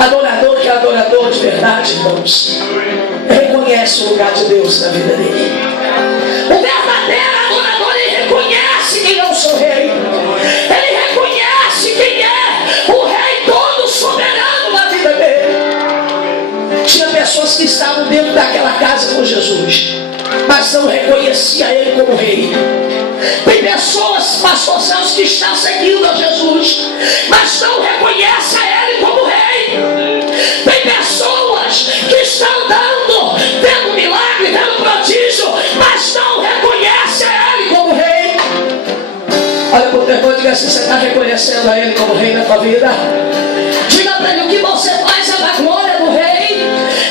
Adorador que é adorador de verdade, irmãos, reconhece o lugar de Deus na vida dele. O verdadeiro adorador, ele reconhece quem é o seu rei. Ele reconhece quem é o rei todo soberano na vida dele. Tinha pessoas que estavam dentro daquela casa com Jesus, mas não reconhecia ele como rei. Tem pessoas, pastor Celso, que estão seguindo a Jesus, mas não reconhecem a ele como rei. Tem pessoas que estão dando, vendo milagre, vendo prodígio, mas não reconhecem a ele como rei. Olha para o teu irmão e diga assim: você está reconhecendo a ele como rei na tua vida? Diga para ele: o que você faz é da glória do rei.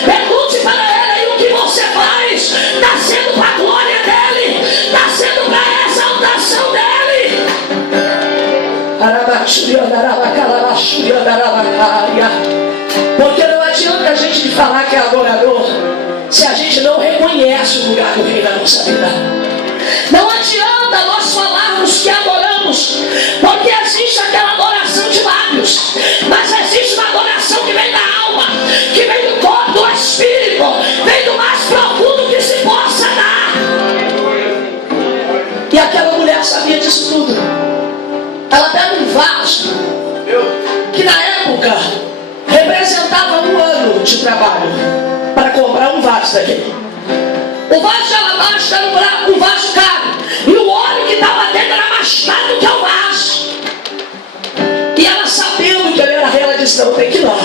Pergunte para ele aí: o que você faz está sendo para a glória dele, está sendo para a exaltação dele. Porque não adianta a gente falar que é adorador se a gente não reconhece o lugar do rei na nossa vida. Não adianta nós falarmos que adoramos, porque existe aquela adoração de lábios, mas existe uma adoração que vem da alma, que vem do corpo, do espírito, vem do mais profundo que se possa dar. E aquela mulher sabia disso tudo. Ela pega um vaso que na época representava um ano de trabalho para comprar um vaso daquele. O vaso de alabastro era um vaso caro, e o óleo que estava dentro era mais caro do que o vaso. E ela, sabendo que ele era rei, ela disse: não, eu tenho que ir lá,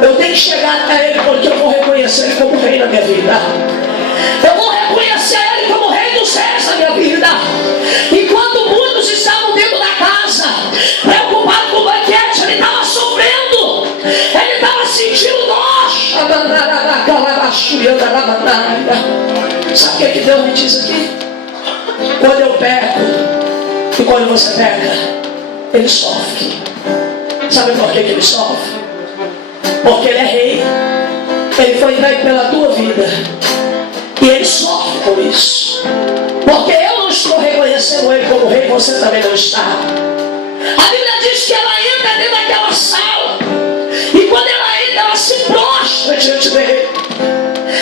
eu tenho que chegar até ele, porque eu vou reconhecer ele como rei na minha vida. Eu vou reconhecer ele como rei dos reis na minha vida. Enquanto muitos estavam dentro da casa, preocupados com o banquete, ele estava sofrendo, ele estava sentindo dor. Sabe o que Deus me diz aqui? Quando eu peco e quando você peca, ele sofre. Sabe por que ele sofre? Porque ele é rei. Ele foi entregue pela tua vida, e ele sofre por isso. Porque eu não estou reconhecendo ele como rei, você também não está. A Bíblia diz que ela entra dentro daquela sala, e quando ela entra, ela se prostra diante dele.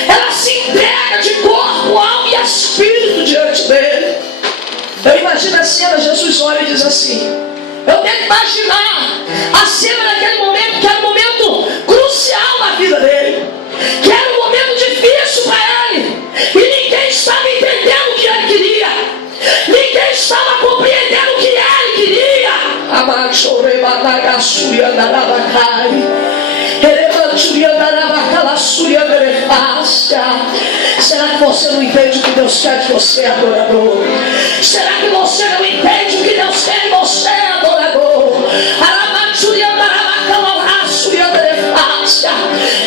Ela se entrega de corpo, alma e espírito diante dele. Eu imagino a cena. Jesus olha e diz assim: eu tento imaginar a cena naquele momento, que era um momento crucial na vida dele, que era um momento difícil para ele, e ninguém estava entendendo o que ele queria, ninguém estava compreendendo o que ele queria. Será que você não entende o que Deus quer de você, adorador? Será que você não entende o que Deus quer de você, adorador?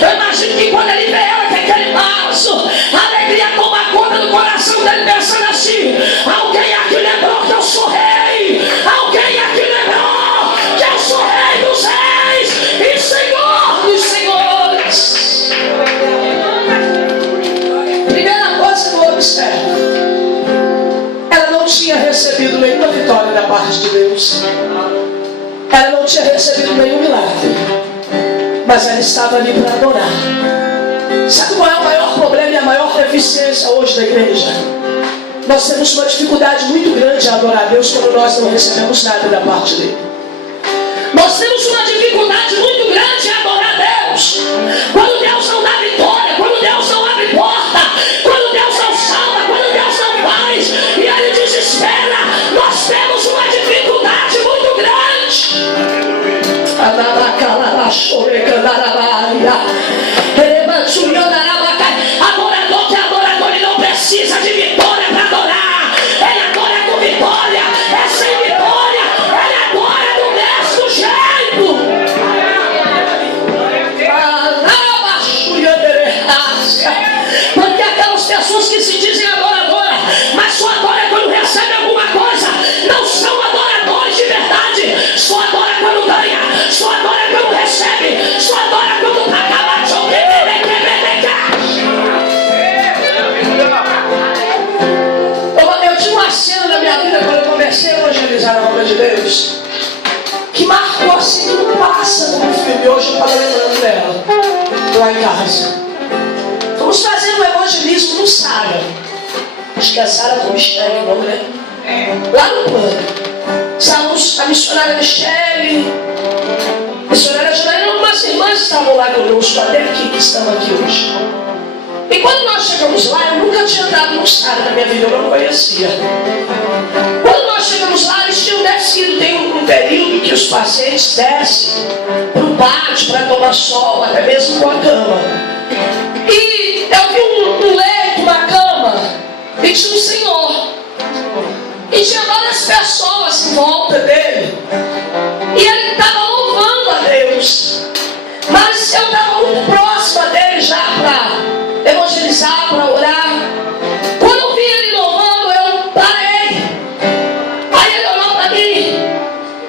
Eu imagino que quando ele vê ela com aquele vaso, a alegria toma conta do coração dele, pensando assim: alguém aqui lembrou que eu sou rei, alguém aqui lembrou que eu sou rei dos reis e senhor dos senhores. Primeira coisa que eu observo: ela não tinha recebido nenhuma vitória da parte de Deus, ela não tinha recebido nenhum milagre, mas ela estava ali para adorar. Sabe qual é o maior problema e a maior deficiência hoje da igreja? Nós temos uma dificuldade muito grande a adorar a Deus quando nós não recebemos nada da parte dele. Nós temos uma dificuldade muito grande a adorar a Deus quando Deus não dá vitória, quando Deus não abre porta, quando Deus não salva, quando Deus não faz, e ele desespera. Nós temos uma dificuldade muito grande. Adorador que é adorador, ele não precisa de vitória para adorar. Ele adora com vitória, é sem vitória, ele adora do mesmo jeito. Porque aquelas pessoas que se dizem adoradora, mas só adora quando recebe alguma coisa, não são adoradores de verdade. Só adora quando ganha, só adora quando recebe, só adora quando acaba de ouvir. lá em casa. Vamos fazer um evangelismo no Sara. Acho que é a Sara com Michele, o nome, né? Lá no plano. Estávamos a missionária Michele, a missionária Janaína, algumas irmãs estavam lá conosco, até aqui que estão aqui hoje. E quando nós chegamos lá, eu nunca tinha andado no Sara na minha vida, eu não conhecia. Quando nós chegamos lá, eles tinham descido. Tem um período que os pacientes descem para o pátio para tomar sol, até mesmo com a cama. E eu vi um leito, uma cama, e tinha um senhor. E tinha várias pessoas em volta dele. E ele estava louvando a Deus. Mas eu estava muito próxima dele já para evangelizar, para orar. Quando eu vi ele louvando, eu parei. Aí ele olhou para mim: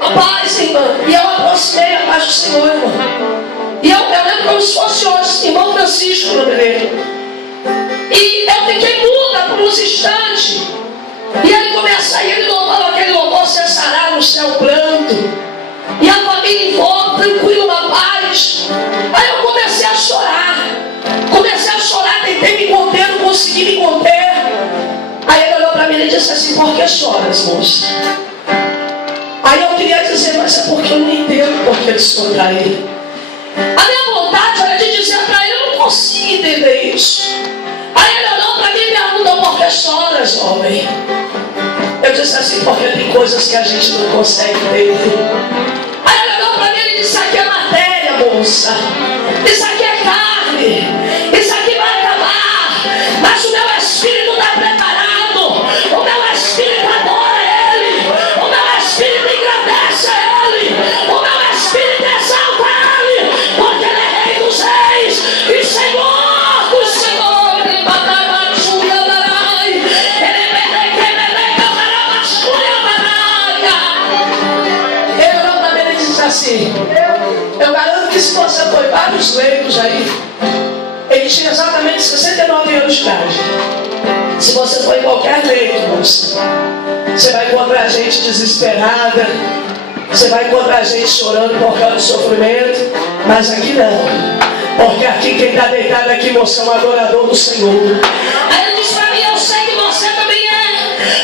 a paz, irmã. E eu aproximei a paz do Senhor, irmão. E eu lembro como se fosse hoje, irmão Francisco, o nome dele. E eu fiquei muda por uns instantes. E ele começa a ir, ele louvava aquele louvor, cessará no céu pranto. E a família em volta, tranquilo, na paz. Aí eu comecei a chorar. Tentei me conter, não consegui me conter. Aí ele olhou para mim e disse assim: por que choras, moça? Aí eu queria dizer: mas é porque eu não entendo por que ele chorou para ele. A minha vontade era de dizer para ele: eu não consigo entender isso. Aí ele olhou para mim e me perguntou: por que choras, homem? Eu disse assim: porque tem coisas que a gente não consegue entender. Aí ele olhou para mim e disse: isso aqui é matéria, moça. Isso aqui é carne. Isso aqui vai acabar. Mas o meu espírito está preparado. O meu espírito adora Ele. O meu espírito engrandece Ele. O meu espírito exalta Ele. Porque Ele é Rei dos Reis e Senhor dos Senhores. Ele olhou para mim e disse assim: eu garanto que se você foi vários leitos aí, ele tinha exatamente 69 anos de idade. Se você for em qualquer leito, moça, você vai encontrar gente desesperada, você vai encontrar gente chorando por causa do sofrimento, mas aqui não. Porque aqui quem está deitado aqui, moça, é um adorador do Senhor. Aí ele disse para mim: eu sei que você também é.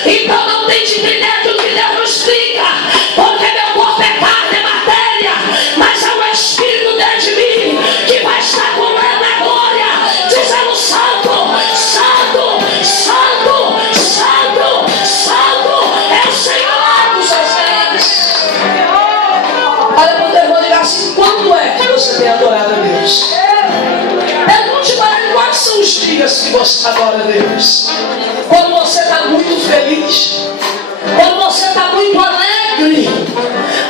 Então não tente entender tudo que Deus nos explica. Porque meu corpo é carne, é matéria, mas é o Espírito dentro de mim que vai estar com ele na glória, dizendo: santo, santo, santo, santo, santo é o Senhor dos Exércitos. Olha para o teu irmão e diga assim: quando é que você tem adorado a Deus? Pergunte para ele quais são os dias que você adora a Deus. Quando você está muito feliz, quando você está muito alegre,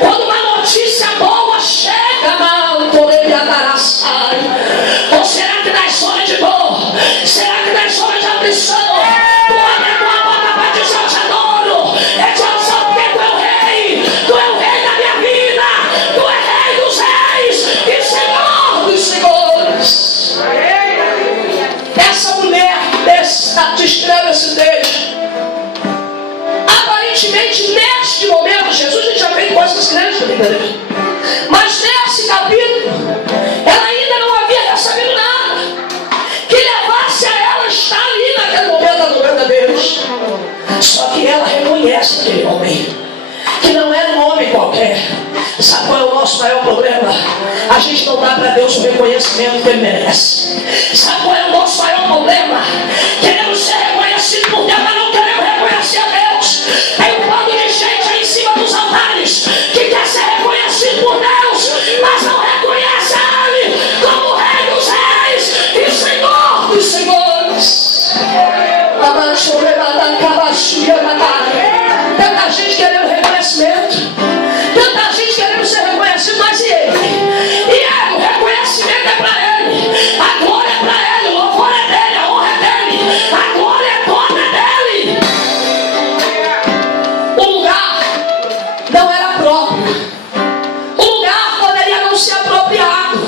quando uma notícia boa chega, mal, poder me adaraçar. Ou será que nas horas de dor, será que nas horas de aflição, tu abre a tua boca para dizer: eu te adoro, eu te amo só porque tu é o Rei, tu é o Rei da minha vida, tu é Rei dos Reis e Senhor dos Senhores. Essa mulher, descreve esse texto. Aparentemente, neste momento, Jesus já tinha feito coisas grandes na vida dele. Mas nesse capítulo, ela ainda não havia recebido nada que levasse a ela estar ali naquele momento adorando a Deus. Só que ela reconhece aquele homem, que não era um homem qualquer. Sabe qual é o nosso maior problema? A gente não dá para Deus o reconhecimento que Ele merece. Sabe qual é o nosso maior problema? Queremos ser reconhecidos por Deus, mas não queremos reconhecer a Deus. Tem um bando de gente aí em cima dos altares que quer ser reconhecido por Deus, mas não reconhece a Ele como Rei dos Reis e Senhor dos Senhores. Tanta gente querendo reconhecimento, tanta gente querendo ser reconhecido, mas e Ele? E Ele, o reconhecimento é para Ele, a glória é para Ele, o louvor é dele, a honra é dele, a glória é toda dele. O lugar não era próprio, o lugar poderia não ser apropriado.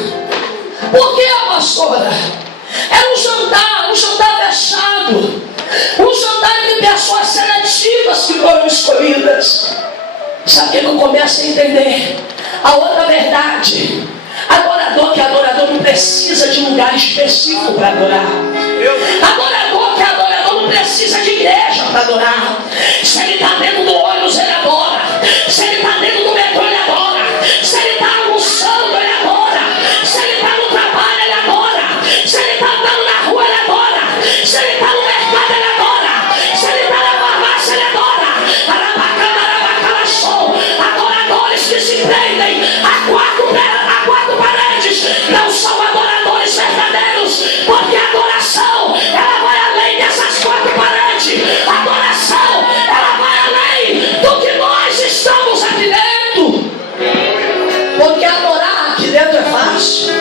Por que, pastora? Era um jantar fechado, um jantar de pessoas seletivas que foram escolhidas. Sabe o que eu começo a entender? A outra verdade: adorador que adorador não precisa precisa de lugar específico para adorar. Adorador que é adorador não precisa de igreja para adorar. Se ele está dentro do ônibus, ele adora. Se ele está dentro do metrô, ele adora. Se ele está almoçando, ele adora. Se ele está no trabalho, ele adora. Se ele está andando na rua, ele adora. Se ele está no mercado, ele adora. Se ele está na farmácia, ele adora. Adoradores que se prendem a quatro paredes não são adoradores verdadeiros, porque a adoração ela vai além dessas quatro paredes. A adoração ela vai além do que nós estamos aqui dentro, porque adorar aqui dentro é fácil.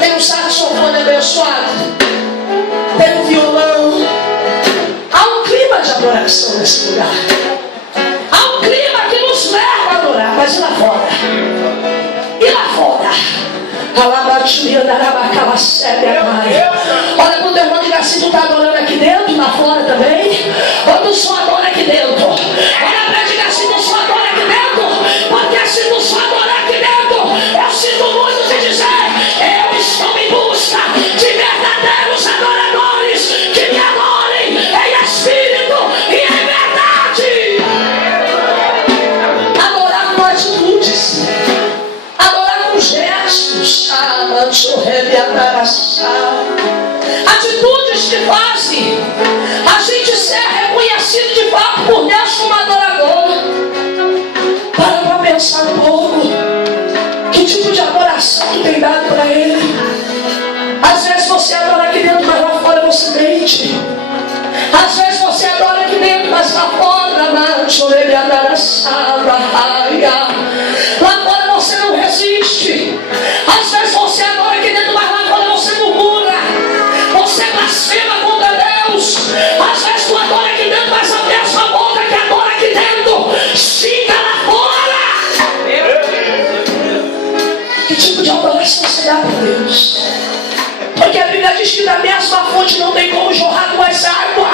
Tem um saxofone abençoado, tem um violão, há um clima de adoração nesse lugar. Há um clima que nos leva a adorar, mas e lá fora? E lá fora? Olha, quando o irmão diga assim, tu está adorando aqui dentro, lá fora também? Ou tu só adora aqui dentro? Olha para diga assim, tu só adora aqui dentro? Porque se tu só adorar aqui dentro, eu sinto muito te dizer, eu estou em busca de verdadeiros adoradores que me adorem em espírito e em verdade. Adorar com atitudes, adorar com gestos, atitudes que fazem a gente ser reconhecido de fato por Deus como adorador. Para pensar um pouco que tipo de adoração que tem dado para Ele. Às vezes você adora aqui dentro, mas lá fora você mente. Às vezes você adora aqui dentro, mas lá fora lá fora você não resiste. Às vezes você adora aqui dentro, mas lá fora você murmura. Você blasfema contra Deus. Às vezes tu adora aqui dentro, mas a mesma boca que adora aqui dentro xinga lá fora. Que tipo de adoração você dá para Deus? Porque a Bíblia diz que da mesma fonte não tem como jorrar mais água.